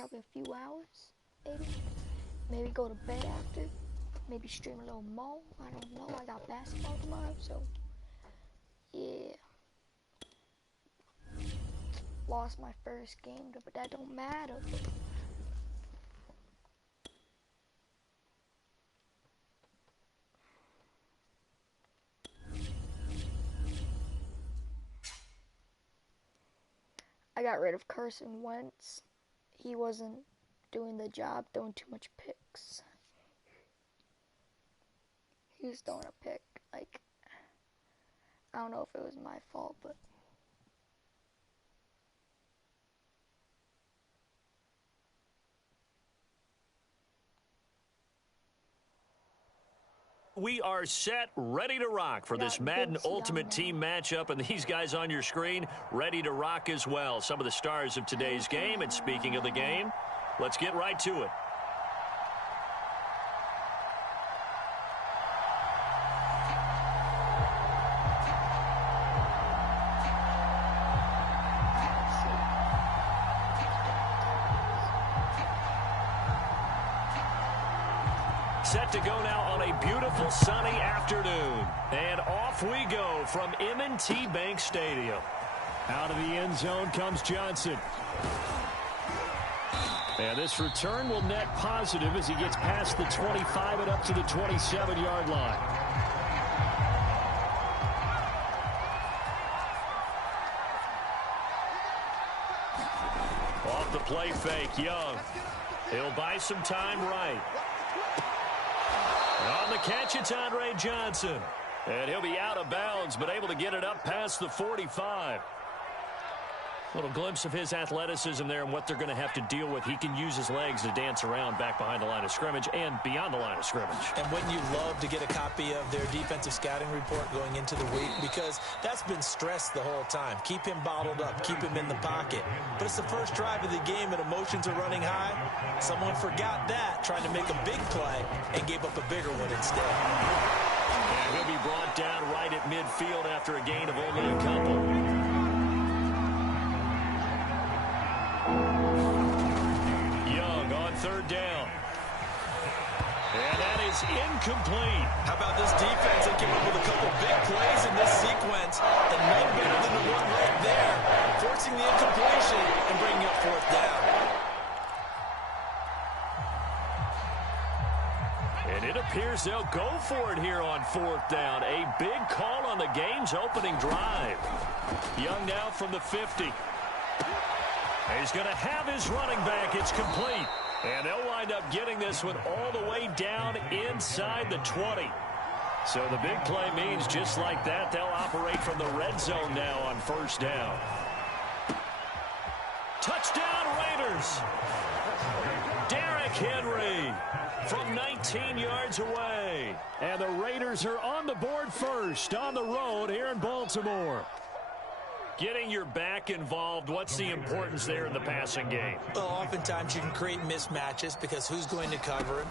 probably a few hours, maybe go to bed after, maybe stream a little more. I don't know. I got basketball tomorrow, so yeah. Lost my first game, but that don't matter. I got rid of Carson Wentz. He wasn't doing the job, throwing too much picks. He was throwing a pick. Like, I don't know if it was my fault, but we are set, ready to rock for this Madden Ultimate Team matchup, and these guys on your screen ready to rock as well. Some of the stars of today's game, and speaking of the game, let's get right to it. Set to go now on a beautiful sunny afternoon. And off we go from M&T Bank Stadium. Out of the end zone comes Johnson. And this return will net positive as he gets past the 25 and up to the 27-yard line. Off the play fake, Young. He'll buy some time right. On the catch, it's Andre Johnson. And he'll be out of bounds, but able to get it up past the 45. Little glimpse of his athleticism there and what they're going to have to deal with. He can use his legs to dance around back behind the line of scrimmage and beyond the line of scrimmage. And wouldn't you love to get a copy of their defensive scouting report going into the week? Because that's been stressed the whole time. Keep him bottled up. Keep him in the pocket. But it's the first drive of the game and emotions are running high. Someone forgot that, trying to make a big play, and gave up a bigger one instead. And he'll be brought down right at midfield after a gain of only a couple. Third down. And that is incomplete. How about this defense? They came up with a couple big plays in this sequence, and none better than the one right there, forcing the incompletion and bringing up fourth down. And it appears they'll go for it here on fourth down. A big call on the game's opening drive. Young now from the 50. He's going to have his running back. It's complete. And they'll wind up getting this one all the way down inside the 20. So the big play means just like that, they'll operate from the red zone now on first down. Touchdown Raiders. Derrick Henry from 19 yards away. And the Raiders are on the board first on the road here in Baltimore. Getting your back involved, what's the importance there in the passing game? Well, oftentimes you can create mismatches because who's going to cover him?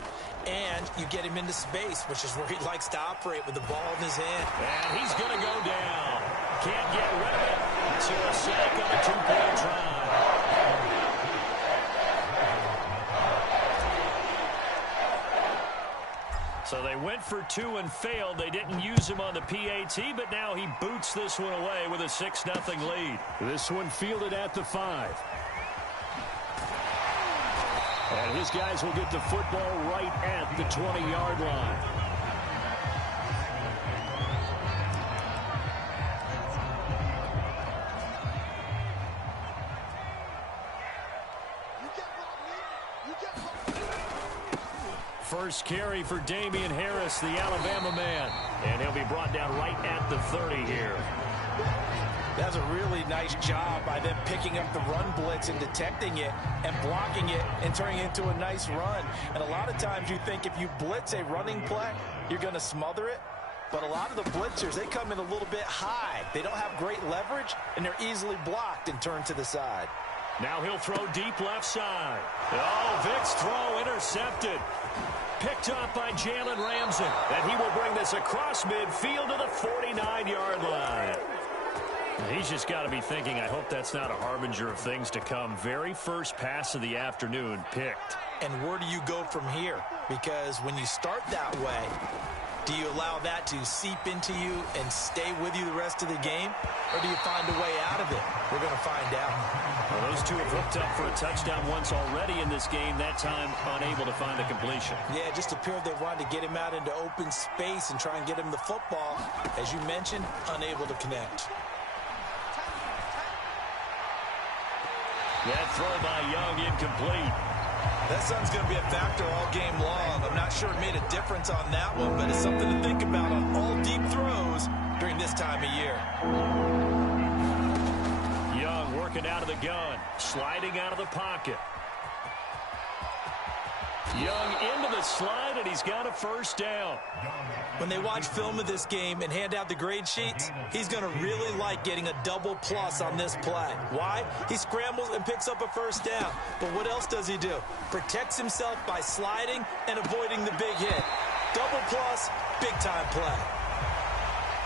And you get him into space, which is where he likes to operate with the ball in his hand. And he's going to go down. Can't get rid of it. So a sack on a two-point try. So they went for two and failed. They didn't use him on the PAT, but now he boots this one away with a 6-0 lead. This one fielded at the 5. And his guys will get the football right at the 20-yard line. First carry for Damian Harris, the Alabama man. And he'll be brought down right at the 30 here. That's a really nice job by them picking up the run blitz and detecting it and blocking it and turning it into a nice run. And a lot of times you think if you blitz a running play, you're going to smother it. But a lot of the blitzers, they come in a little bit high. They don't have great leverage, and they're easily blocked and turned to the side. Now he'll throw deep left side. Oh, Vic's throw intercepted. Picked up by Jalen Ramsey. And he will bring this across midfield to the 49-yard line. He's just got to be thinking, I hope that's not a harbinger of things to come. Very first pass of the afternoon picked. And where do you go from here? Because when you start that way, do you allow that to seep into you and stay with you the rest of the game? Or do you find a way out of it? We're going to find out. Well, those two have hooked up for a touchdown once already in this game, that time unable to find a completion. Yeah, it just appeared they wanted to get him out into open space and try and get him the football. As you mentioned, unable to connect. That throw by Young incomplete. That sun's going to be a factor all game long. I'm not sure it made a difference on that one, but it's something to think about on all deep throws during this time of year. Young working out of the gun, sliding out of the pocket. Young into the slide, and he's got a first down. When they watch film of this game and hand out the grade sheets, he's going to really like getting a double plus on this play. Why? He scrambles and picks up a first down. But what else does he do? Protects himself by sliding and avoiding the big hit. Double plus, big-time play.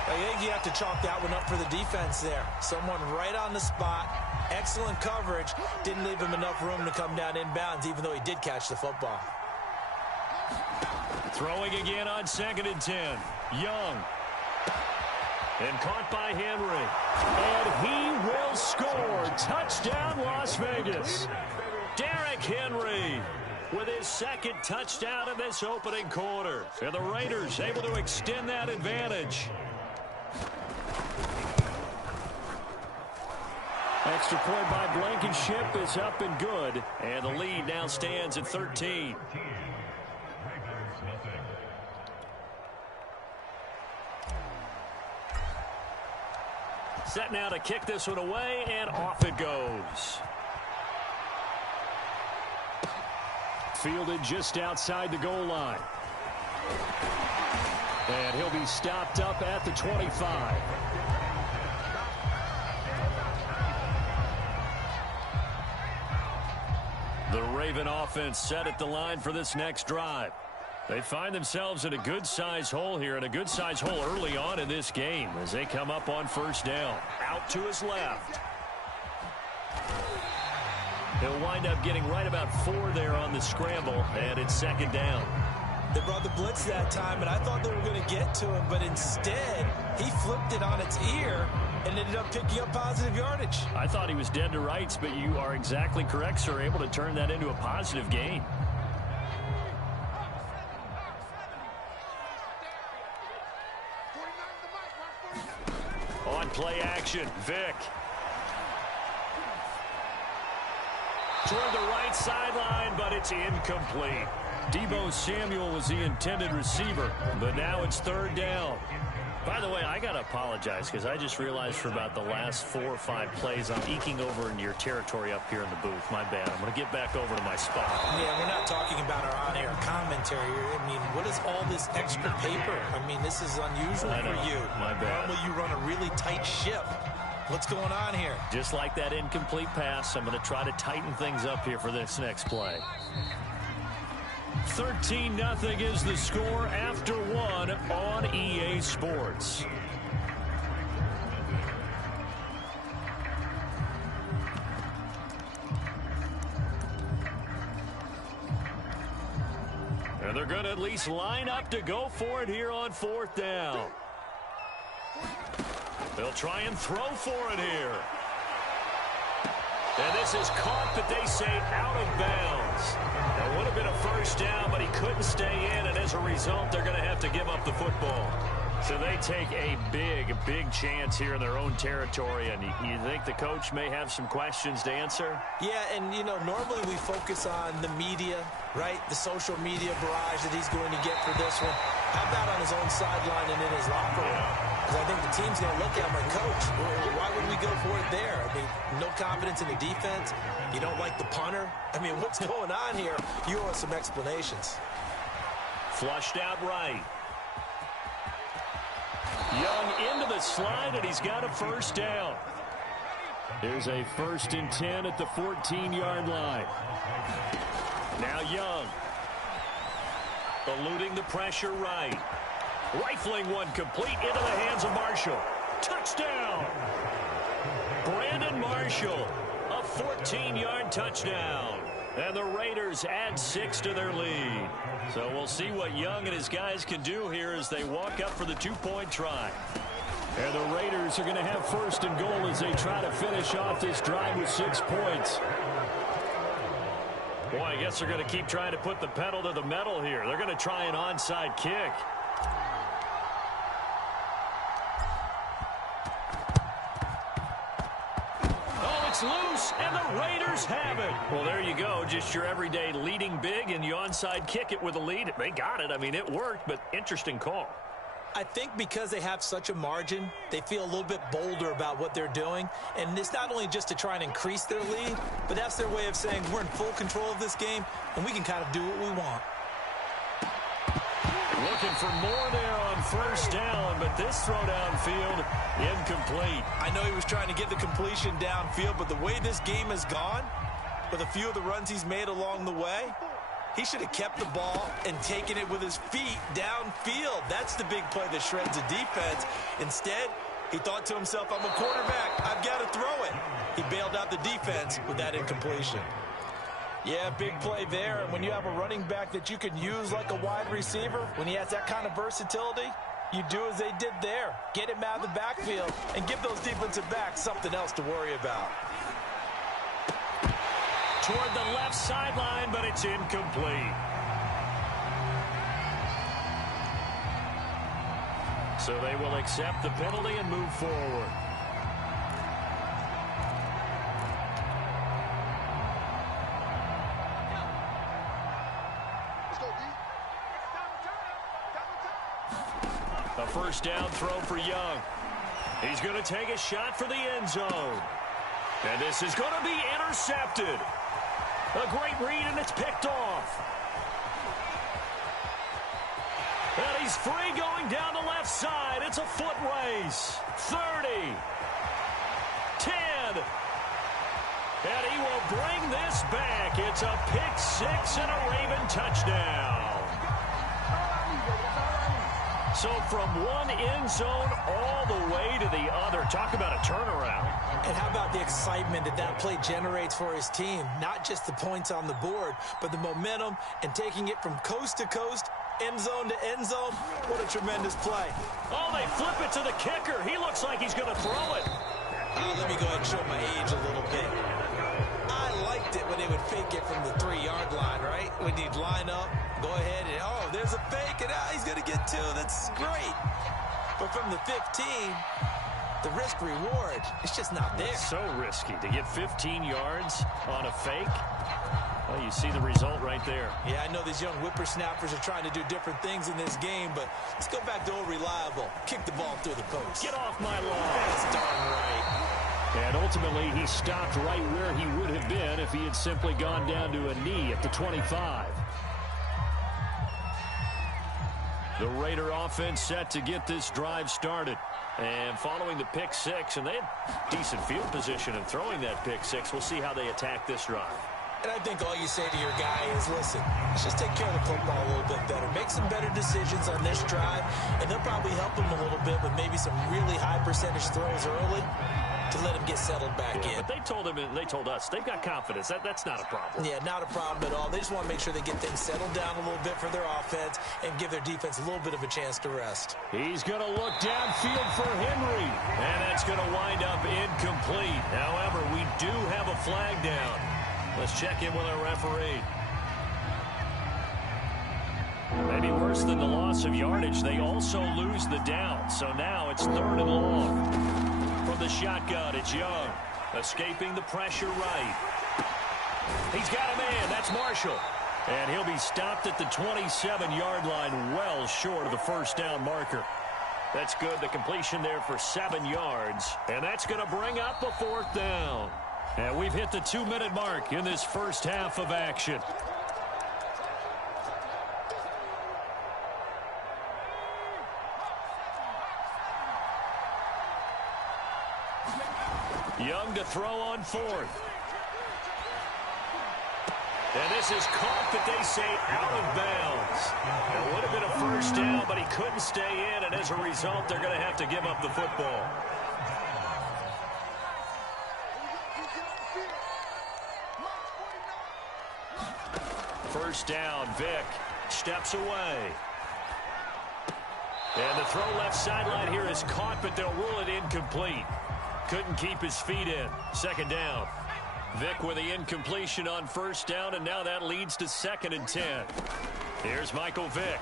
I think you have to chalk that one up for the defense there. Someone right on the spot, excellent coverage, didn't leave him enough room to come down inbounds, even though he did catch the football. Throwing again on 2nd and 10. Young. And caught by Henry. And he will score. Touchdown, Las Vegas. Derrick Henry with his second touchdown in this opening quarter. And the Raiders able to extend that advantage. Extra point by Blankenship is up and good. And the lead now stands at 13. Set now to kick this one away, and off it goes. Fielded just outside the goal line. And he'll be stopped up at the 25. The Raven offense set at the line for this next drive. They find themselves in a good-sized hole here, and a good-sized hole early on in this game as they come up on first down. Out to his left. He'll wind up getting right about 4 there on the scramble, and it's 2nd down. They brought the blitz that time, and I thought they were going to get to him, but instead, he flipped it on its ear and ended up picking up positive yardage. I thought he was dead to rights, but you are exactly correct, sir, able to turn that into a positive gain. On play action, Vick. Toward the right sideline, but it's incomplete. Deebo Samuel was the intended receiver, but now it's 3rd down. By the way, I got to apologize because I just realized for about the last 4 or 5 plays I'm eking over into your territory up here in the booth. My bad. I'm going to get back over to my spot. Yeah, we're not talking about our on-air commentary. I mean, what is all this extra paper? I mean, this is unusual for you. My bad. Normally you run a really tight ship. What's going on here? Just like that incomplete pass, I'm going to try to tighten things up here for this next play. 13-0 is the score after 1 on EA Sports. And they're going to at least line up to go for it here on 4th down. They'll try and throw for it here. And this is caught, but they say out of bounds. That would have been a first down, but he couldn't stay in, and as a result, they're going to have to give up the football. So they take a big chance here in their own territory, and you think the coach may have some questions to answer? Yeah, and, you know, normally we focus on the media, right? The social media barrage that he's going to get for this one. How about on his own sideline and in his locker room? Because I think the team's going to look at my coach. Why would we go for it there? I mean, no confidence in the defense. You don't like the punter. I mean, what's going on here? You owe us some explanations. Flushed out right. Young into the slide, and he's got a first down. There's a 1st and 10 at the 14-yard line. Now Young. Eluding the pressure right. Rifling one complete into the hands of Marshall. Touchdown! Brandon Marshall, a 14-yard touchdown. And the Raiders add 6 to their lead. So we'll see what Young and his guys can do here as they walk up for the 2-point try. And the Raiders are going to have first and goal as they try to finish off this drive with 6 points. Boy, I guess they're going to keep trying to put the pedal to the metal here. They're going to try an onside kick. Loose, and the Raiders have it. Well, there you go. Just your everyday leading big, and you onside kick it with a lead. They got it. I mean, it worked, but interesting call. I think because they have such a margin, they feel a little bit bolder about what they're doing. And it's not only just to try and increase their lead, but that's their way of saying we're in full control of this game, and we can kind of do what we want. Looking for more there on first down, but this throw downfield, incomplete. I know he was trying to get the completion downfield, but the way this game has gone, with a few of the runs he's made along the way, he should have kept the ball and taken it with his feet downfield. That's the big play that shreds the defense. Instead, he thought to himself, I'm a quarterback, I've got to throw it. He bailed out the defense with that incompletion. Yeah, big play there. And when you have a running back that you can use like a wide receiver, when he has that kind of versatility, you do as they did there. Get him out of the backfield and give those defensive backs something else to worry about. Toward the left sideline, but it's incomplete. So they will accept the penalty and move forward. A first down throw for Young. He's going to take a shot for the end zone. And this is going to be intercepted. A great read, and it's picked off. And he's free going down the left side. It's a foot race. 30. 10. And he will bring this back. It's a pick six and a Raven touchdown. So from one end zone all the way to the other. Talk about a turnaround. And how about the excitement that that play generates for his team? Not just the points on the board, but the momentum and taking it from coast to coast, end zone to end zone. What a tremendous play. Oh, they flip it to the kicker. He looks like he's going to throw it. Let me go ahead and show my age a little bit. I liked it when they would fake it from the 3-yard line, right? When you'd line up, go ahead and, oh, there's a fake, and he's going to get 2. That's great. But from the 15, the risk-reward, it's just not there. It's so risky to get 15 yards on a fake. Well, you see the result right there. Yeah, I know these young whippersnappers are trying to do different things in this game, but let's go back to old reliable. Kick the ball through the post. Get off my lawn. That's darn right. And ultimately, he stopped right where he would have been if he had simply gone down to a knee at the 25. The Raider offense set to get this drive started. And following the pick six, and they had decent field position in throwing that pick six. We'll see how they attack this drive. And I think all you say to your guy is, listen, let's just take care of the football a little bit better. Make some better decisions on this drive, and they'll probably help him a little bit with maybe some really high percentage throws early to let him get settled back in. But they told him, and they told us, they've got confidence. That's not a problem. Yeah, not a problem at all. They just want to make sure they get things settled down a little bit for their offense and give their defense a little bit of a chance to rest. He's going to look downfield for Henry. And that's going to wind up incomplete. However, we do have a flag down. Let's check in with our referee. Maybe worse than the loss of yardage, they also lose the down. So now it's 3rd and long. From the shotgun, it's Young. Escaping the pressure right. He's got a man. That's Marshall. And he'll be stopped at the 27-yard line, well short of the first down marker. That's good. The completion there for 7 yards. And that's going to bring up a 4th down. And we've hit the 2-minute mark in this first half of action. Young to throw on 4th. And this is caught, that they say, out of bounds. It would have been a first down, but he couldn't stay in, and as a result, they're going to have to give up the football. first down. Vick steps away. And the throw left sideline here is caught, but they'll rule it incomplete. Couldn't keep his feet in. Second down. Vick with the incompletion on first down, and now that leads to 2nd and 10. Here's Michael Vick.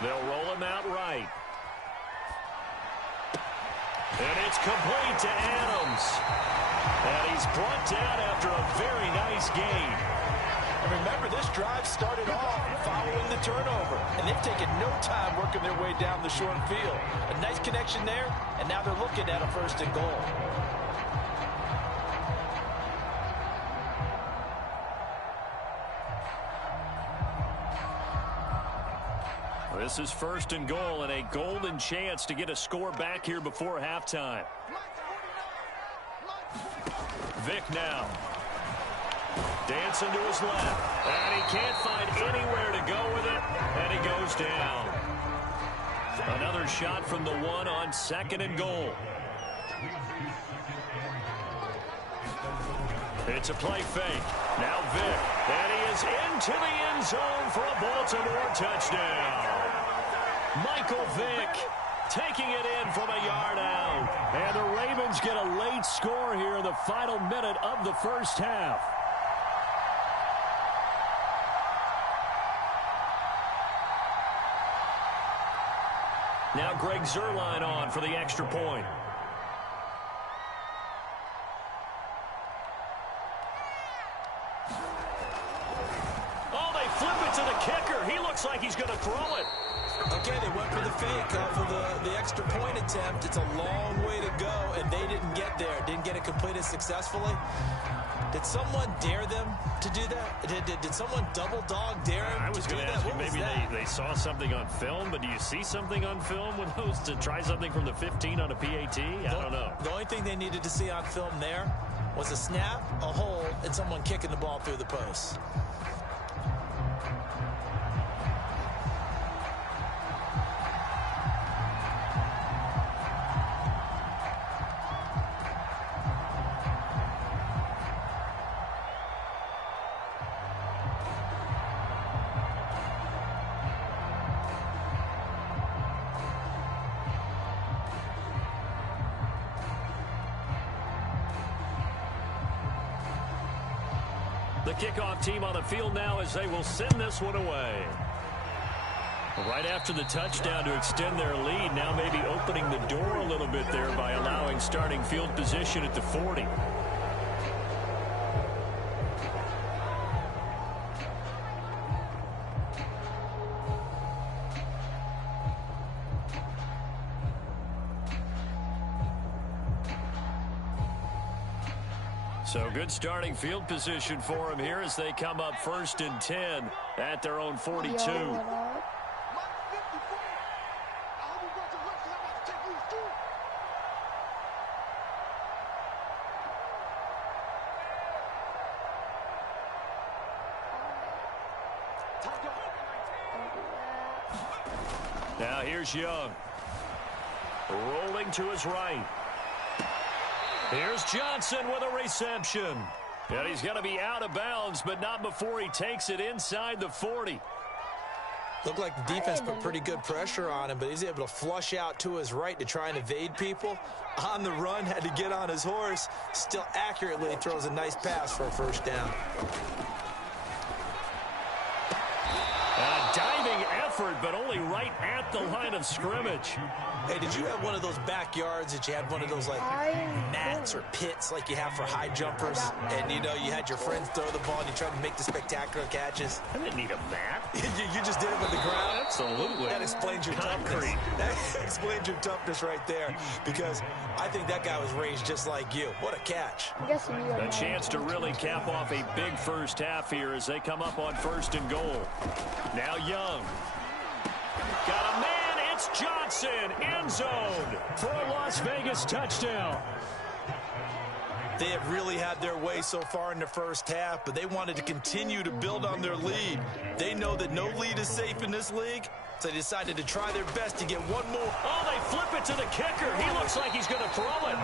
They'll roll him out right. And it's complete to Adams. And he's brought down after a very nice gain. And remember, this drive started off following the turnover, and they've taken no time working their way down the short field. A nice connection there, and now they're looking at a 1st and goal. This is 1st and goal, and a golden chance to get a score back here before halftime. Vick now. Dancing to his left. And he can't find anywhere to go with it. And he goes down. Another shot from the 1 on 2nd and goal. It's a play fake. Now Vick. And he is into the end zone for a Baltimore touchdown. Michael Vick taking it in from a yard out. And the Ravens get a late score here in the final minute of the first half. Now Greg Zuerlein on for the extra point. Oh, they flip it to the kicker. He looks like he's going to throw it. Okay, they went for the fake off of the extra point attempt. It's a long way to go, and they didn't get there. Didn't get it completed successfully. Did someone dare them to do that? Did someone double dog dare them I was going to ask you, maybe they saw something on film, but do you see something on film with those to try something from the 15 on a PAT? I don't know. The only thing they needed to see on film there was a snap, a hold, and someone kicking the ball through the post. The kickoff team on the field now as they will send this one away. Right after the touchdown to extend their lead, now maybe opening the door a little bit there by allowing starting field position at the 40. So good starting field position for them here as they come up 1st and 10 at their own 42. Now here's Young. Rolling to his right. Here's Johnson with a reception. And he's going to be out of bounds, but not before he takes it inside the 40. Looked like the defense put pretty good pressure on him, but he's able to flush out to his right to try and evade people. On the run, had to get on his horse. Still accurately throws a nice pass for a 1st down. A diving effort, but only right at the line of scrimmage. Hey, did you have one of those backyards that you had one of those, like, mats or pits like you have for high jumpers? And, you know, you had your friends throw the ball and you tried to make the spectacular catches? I didn't need a mat. you just did it with the ground? Absolutely. That explains your Concrete. toughness. That explains your toughness right there, because I think that guy was raised just like you. What a catch. A chance to really cap off a big first half here as they come up on 1st and goal. Now Young. Got a man. It's Johnson. End zone for a Las Vegas touchdown. They have really had their way so far in the first half, but they wanted to continue to build on their lead. They know that no lead is safe in this league, so they decided to try their best to get one more. Oh, they flip it to the kicker. He looks like he's going to throw it.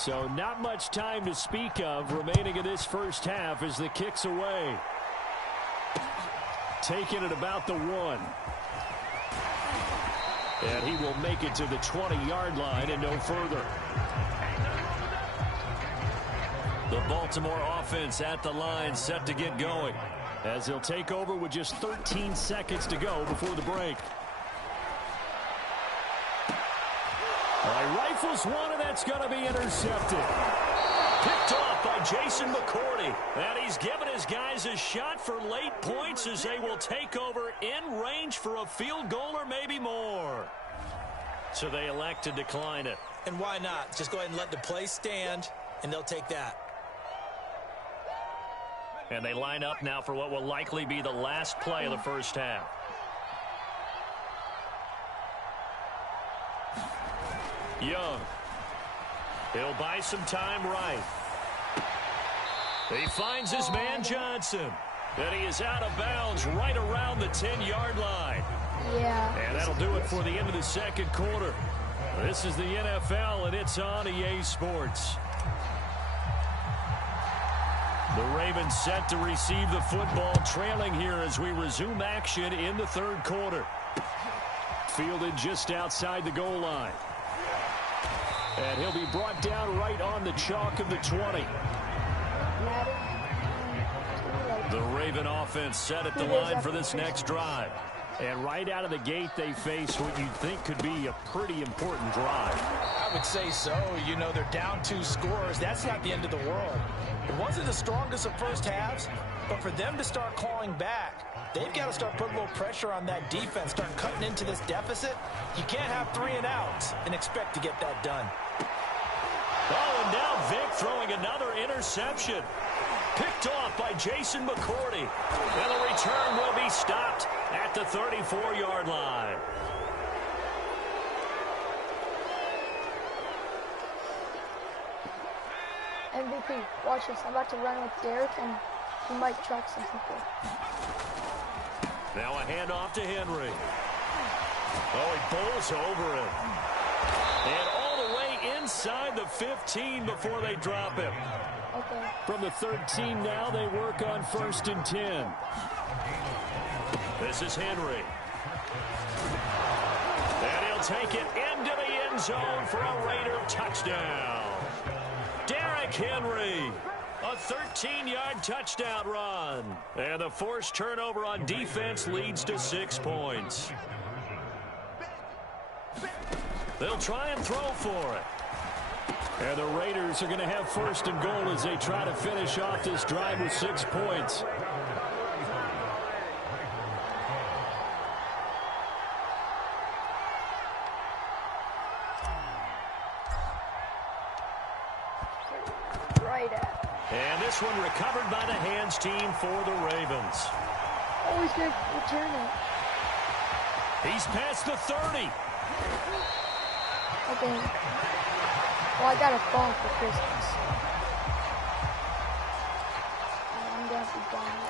So not much time to speak of remaining in this first half as the kick's away. Taking it about the 1. And he will make it to the 20-yard line and no further. The Baltimore offense at the line, set to get going. As he'll take over with just 13 seconds to go before the break. Rifles one, and that's going to be intercepted. Picked off by Jason McCourty. And he's given his guys a shot for late points as they will take over in range for a field goal or maybe more. So they elect to decline it. And why not? Just go ahead and let the play stand, and they'll take that. And they line up now for what will likely be the last play of the first half. Young. He'll buy some time right. He finds his man Johnson. And he is out of bounds right around the 10-yard line. Yeah. And that'll do it for the end of the second quarter. This is the NFL, and it's on EA Sports. The Ravens set to receive the football, trailing here as we resume action in the third quarter. Fielded just outside the goal line. And he'll be brought down right on the chalk of the 20. The Raven offense set at the line for this next drive. And right out of the gate, they face what you'd think could be a pretty important drive. I would say so. You know, they're down 2 scores. That's not the end of the world. It wasn't the strongest of first halves, but for them to start clawing back, they've got to start putting a little pressure on that defense, start cutting into this deficit. You can't have 3 and outs and expect to get that done. Oh, and now Vic throwing another interception. Picked off by Jason McCourty. And the return will be stopped at the 34-yard line. MVP, watch this. I'm about to run with Derek, and he might truck some people. Now a handoff to Henry. Oh, he bowls over him. And all the way inside the 15 before they drop him. Okay. From the 13 now, they work on 1st and 10. This is Henry. And he'll take it into the end zone for a Raider touchdown. Derrick Henry, a 13-yard touchdown run. And the forced turnover on defense leads to 6 points. They'll try and throw for it. And the Raiders are going to have 1st and goal as they try to finish off this drive with 6 points. Right at. And this one recovered by the hands team for the Ravens. Oh, he's going to return it. He's past the 30. Okay. Well, I got a phone for Christmas. I'm going to be down.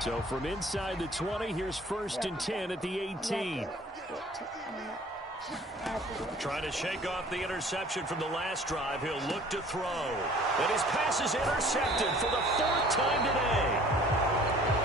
So from inside the 20, here's 1st and 10 at the 18. Trying to shake off the interception from the last drive. He'll look to throw. And his pass is intercepted for the 4th time today.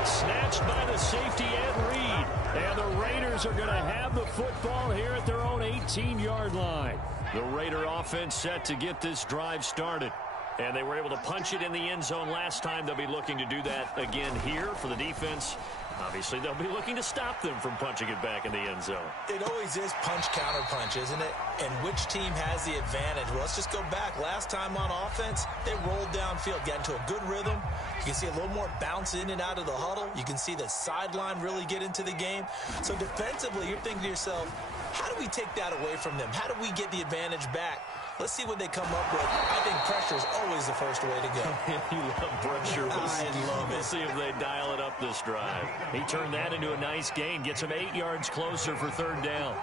Snatched by the safety Ed Reed. And the Raiders are going to have the football here at their own 18-yard line. The Raider offense set to get this drive started. And they were able to punch it in the end zone last time. They'll be looking to do that again here for the defense. Obviously, they'll be looking to stop them from punching it back in the end zone. It always is punch-counter-punch, isn't it? And which team has the advantage? Well, let's just go back. Last time on offense, they rolled downfield, got into a good rhythm. You can see a little more bounce in and out of the huddle. You can see the sideline really get into the game. So defensively, you're thinking to yourself, how do we take that away from them? How do we get the advantage back? Let's see what they come up with. I think pressure is always the first way to go. You love pressure. We'll see if they dial it up this drive. He turned that into a nice gain. Gets him 8 yards closer for 3rd down.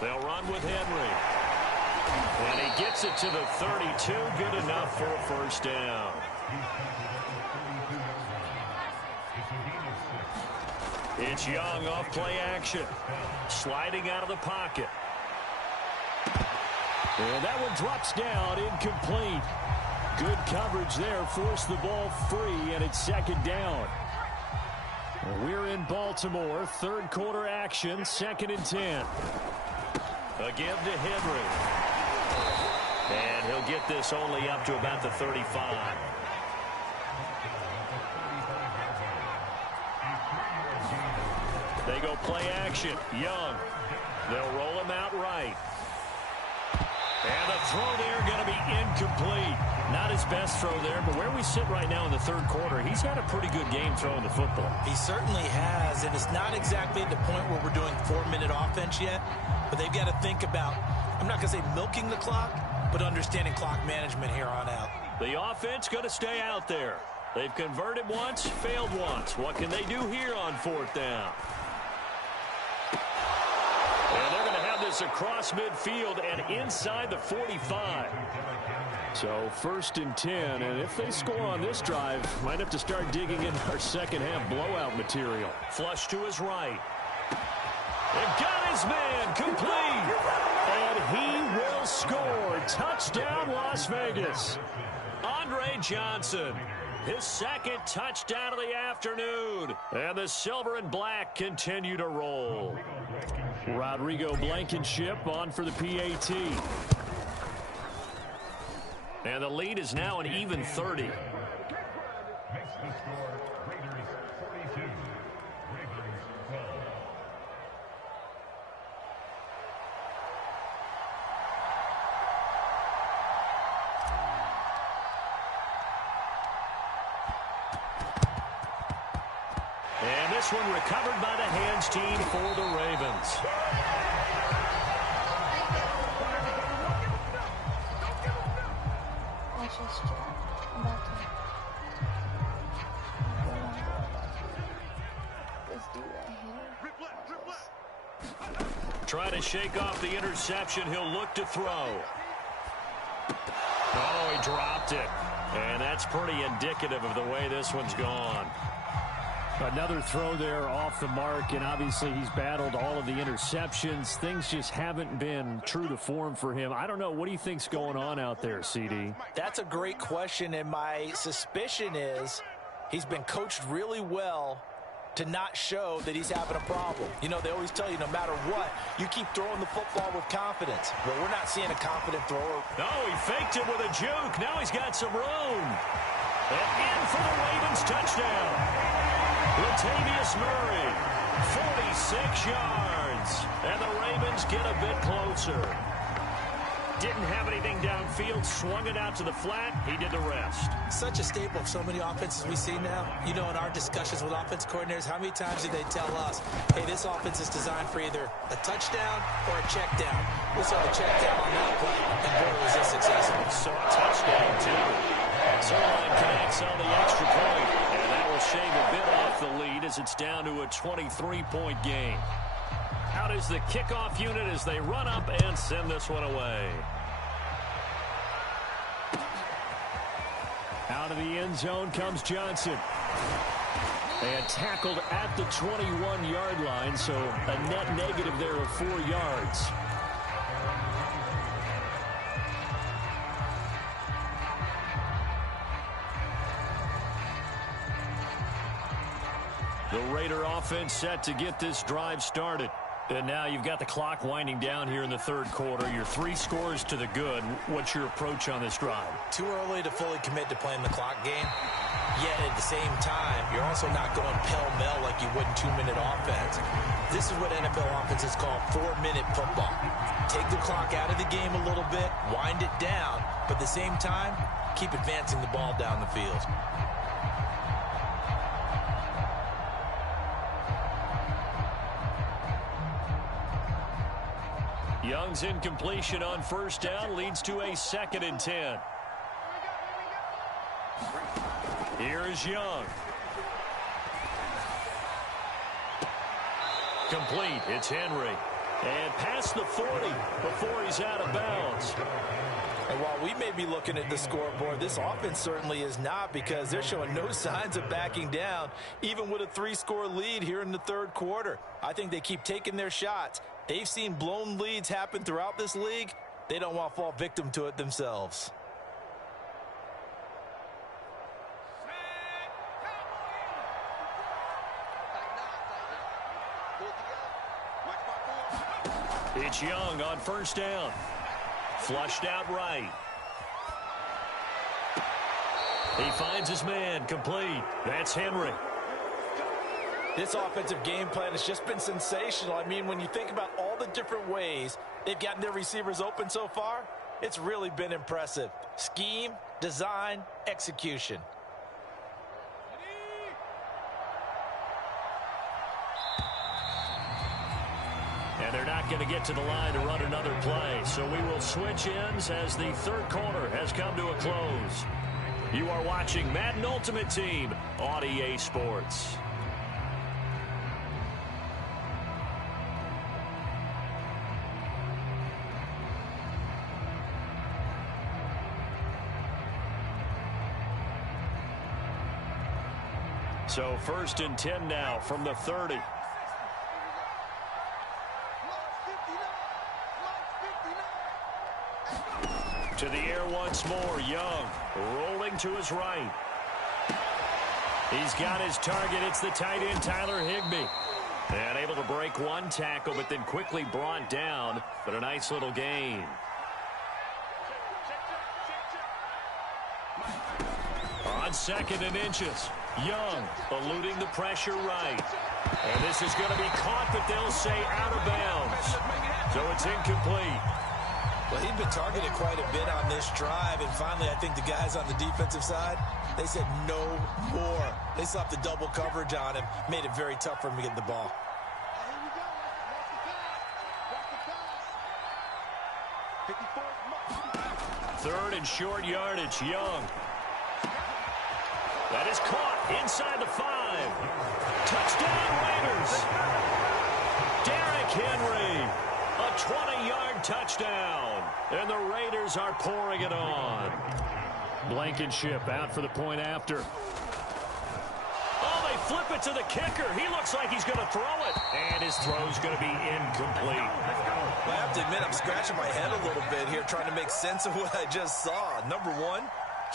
They'll run with Henry. And he gets it to the 32. Good enough for a 1st down. It's Young off play action. Sliding out of the pocket. And that one drops down, incomplete. Good coverage there, forced the ball free, and it's second down. We're in Baltimore, third quarter action, 2nd and 10. A give to Henry. And he'll get this only up to about the 35. They go play action. Young. They'll roll him out right. And the throw there going to be incomplete. Not his best throw there, but where we sit right now in the third quarter, he's had a pretty good game throwing the football. He certainly has, and it's not exactly at the point where we're doing 4-minute offense yet, but they've got to think about, I'm not going to say milking the clock, but understanding clock management here on out. The offense going to stay out there. They've converted once, failed once. What can they do here on 4th down? And they're going to have this across midfield and inside the 45. So 1st and 10, and if they score on this drive, might have to start digging in our second half blowout material. Flush to his right. And got his man complete. And he will score. Touchdown, Las Vegas. Andre Johnson, his 2nd touchdown of the afternoon. And the silver and black continue to roll. Rodrigo Blankenship on for the PAT. And the lead is now an even 30. And this one recovered by the hands team for the Ravens. Try to shake off the interception. He'll look to throw. Oh, he dropped it. And that's pretty indicative of the way this one's gone. Another throw there off the mark, and obviously he's battled all of the interceptions. Things just haven't been true to form for him. I don't know. What do you think's going on out there, CD? That's a great question, and my suspicion is he's been coached really well to not show that he's having a problem. You know, they always tell you no matter what, you keep throwing the football with confidence. Well, we're not seeing a confident thrower. No, he faked it with a juke. Now he's got some room. And in for the Ravens touchdown. Latavius Murray, 46 yards. And the Ravens get a bit closer. Didn't have anything downfield, swung it out to the flat. He did the rest. Such a staple of so many offenses we see now. You know, in our discussions with offense coordinators, how many times do they tell us, hey, this offense is designed for either a touchdown or a check down. We saw the check down on that play, and boy, was it successful. Saw a touchdown, too. Zerline connects on the extra point, and that will shave a bit off the lead as it's down to a 23-point game. Out is the kickoff unit as they run up and send this one away. Out of the end zone comes Johnson. And tackled at the 21-yard line, so a net negative there of 4 yards. The Raider offense set to get this drive started. And now you've got the clock winding down here in the third quarter. You're 3 scores to the good. What's your approach on this drive? Too early to fully commit to playing the clock game. Yet at the same time, you're also not going pell-mell like you would in 2-minute offense. This is what NFL offenses call 4-minute football. Take the clock out of the game a little bit, wind it down, but at the same time, keep advancing the ball down the field. Young's incompletion on first down leads to a 2nd and 10. Here is Young. Complete. It's Henry. And past the 40 before he's out of bounds. And while we may be looking at the scoreboard, this offense certainly is not, because they're showing no signs of backing down, even with a 3-score lead here in the third quarter. I think they keep taking their shots. They've seen blown leads happen throughout this league. They don't want to fall victim to it themselves. It's Young on first down. Flushed out right. He finds his man, complete. That's Henry. This offensive game plan has just been sensational. I mean, when you think about all the different ways they've gotten their receivers open so far, it's really been impressive. Scheme, design, execution. And they're not going to get to the line to run another play. So we will switch ends as the third quarter has come to a close. You are watching Madden Ultimate Team on EA Sports. So 1st and 10 now from the 30. To the air once more. Young rolling to his right. He's got his target. It's the tight end, Tyler Higbee. And able to break one tackle, but then quickly brought down. But a nice little gain. On 2nd and inches. Young eluding the pressure right. And this is going to be caught, but they'll say out of bounds. So it's incomplete. Well, he'd been targeted quite a bit on this drive, and finally I think the guys on the defensive side, they said no more. They slapped the double coverage on him, made it very tough for him to get the ball. Third and short yardage. Young. That is caught inside the 5. Touchdown Raiders. Derrick Henry. A 20-yard touchdown. And the Raiders are pouring it on. Blankenship out for the point after. Oh, they flip it to the kicker. He looks like he's going to throw it. And his throw's going to be incomplete. Well, I have to admit, I'm scratching my head a little bit here trying to make sense of what I just saw. Number one,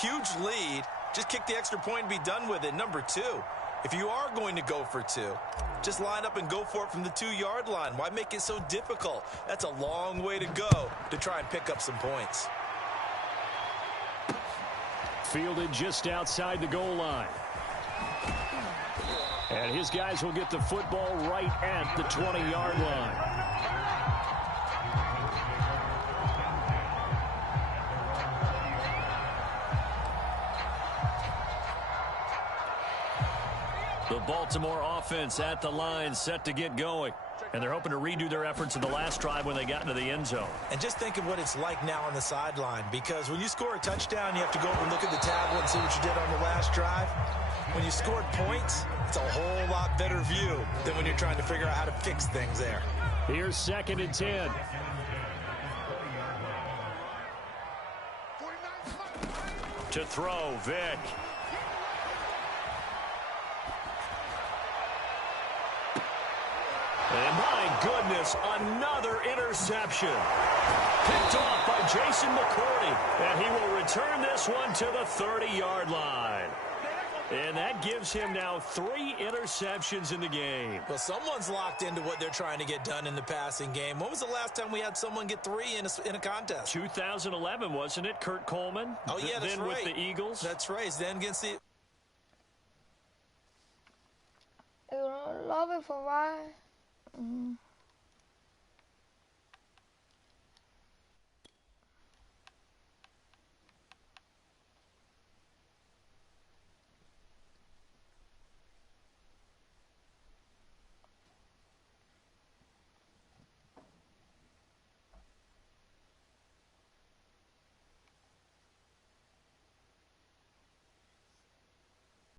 huge lead. Just kick the extra point and be done with it. Number two, if you are going to go for 2, just line up and go for it from the 2-yard line. Why make it so difficult? That's a long way to go to try and pick up some points. Fielded just outside the goal line. And his guys will get the football right at the 20-yard line. The Baltimore offense at the line, set to get going. And they're hoping to redo their efforts in the last drive when they got into the end zone. And just think of what it's like now on the sideline, because when you score a touchdown, you have to go over and look at the tablet and see what you did on the last drive. When you scored points, it's a whole lot better view than when you're trying to figure out how to fix things there. Here's 2nd and 10. To throw, Vick. And my goodness, another interception. Picked off by Jason McCourty. And he will return this one to the 30-yard line. And that gives him now 3 interceptions in the game. Well, someone's locked into what they're trying to get done in the passing game. When was the last time we had someone get 3 in a contest? 2011, wasn't it? Kurt Coleman. Oh, yeah, that's then right. with the Eagles. That's right. Then against the... You don't love it for why?